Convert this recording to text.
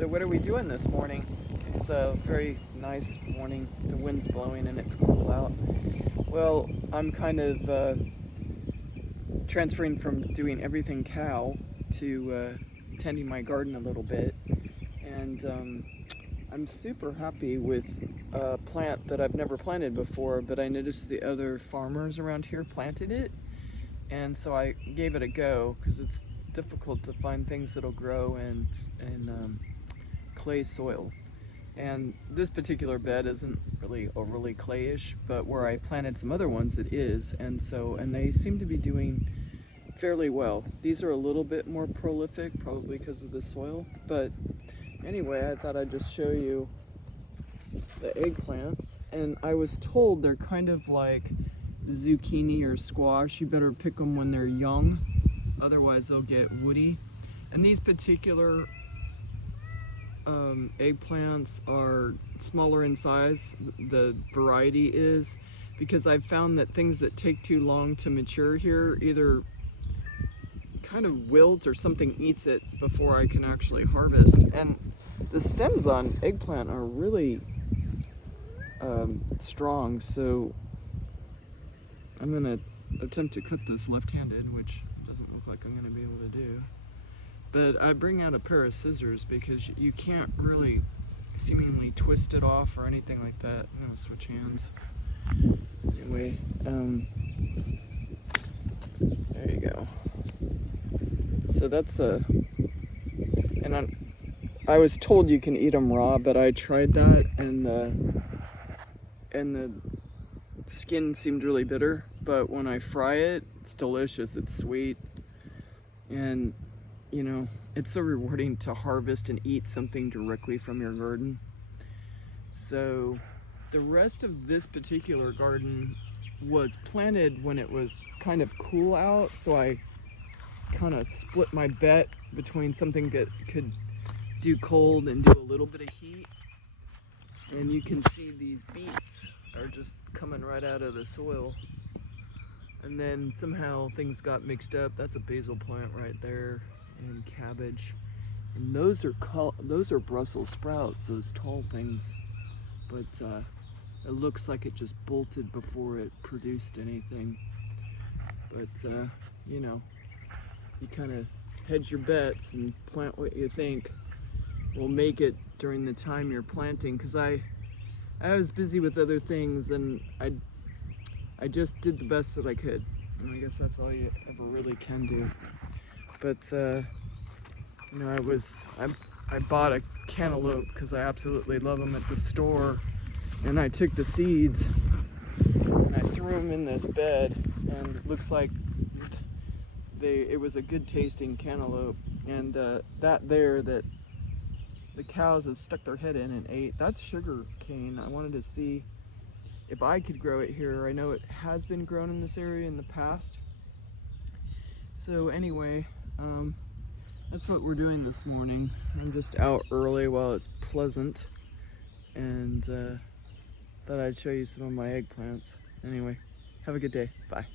So what are we doing this morning? It's a very nice morning. The wind's blowing and it's cool out. Well, I'm kind of transferring from doing everything cow to tending my garden a little bit. And I'm super happy with a plant that I've never planted before, but I noticed the other farmers around here planted it. And so I gave it a go because it's difficult to find things that'll grow in clay soil. And this particular bed isn't really overly clayish, but where I planted some other ones it is, and they seem to be doing fairly well. These are a little bit more prolific, probably because of the soil, but anyway, I thought I'd just show you the eggplants. And I was told they're kind of like zucchini or squash. You better pick them when they're young, otherwise they'll get woody. And these particular eggplants are smaller in size, the variety is, because I've found that things that take too long to mature here either kind of wilt or something eats it before I can actually harvest. And the stems on eggplant are really strong, so I'm gonna attempt to cut this left-handed, which doesn't look like I'm gonna be able to do. But I bring out a pair of scissors because you can't really seemingly twist it off or anything like that. I'm gonna switch hands. Anyway, there you go. So that's and I was told you can eat them raw, but I tried that, and the skin seemed really bitter. But when I fry it, it's delicious. It's sweet, and you know, it's so rewarding to harvest and eat something directly from your garden. So the rest of this particular garden was planted when it was kind of cool out, so I kind of split my bet between something that could do cold and do a little bit of heat. And you can see these beets are just coming right out of the soil. And then somehow things got mixed up. That's a basil plant right there, and cabbage. And those are Brussels sprouts, those tall things. But it looks like it just bolted before it produced anything. But you know, you kind of hedge your bets and plant what you think will make it during the time you're planting. Because I was busy with other things, and I just did the best that I could. And I guess that's all you ever really can do. But you know, I bought a cantaloupe because I absolutely love them at the store, and I took the seeds and I threw them in this bed, and it looks like it was a good tasting cantaloupe. And that the cows have stuck their head in and ate, that's sugar cane. I wanted to see if I could grow it here. I know it has been grown in this area in the past. So anyway, that's what we're doing this morning. I'm just out early while it's pleasant, and thought I'd show you some of my eggplants. Anyway, have a good day. Bye.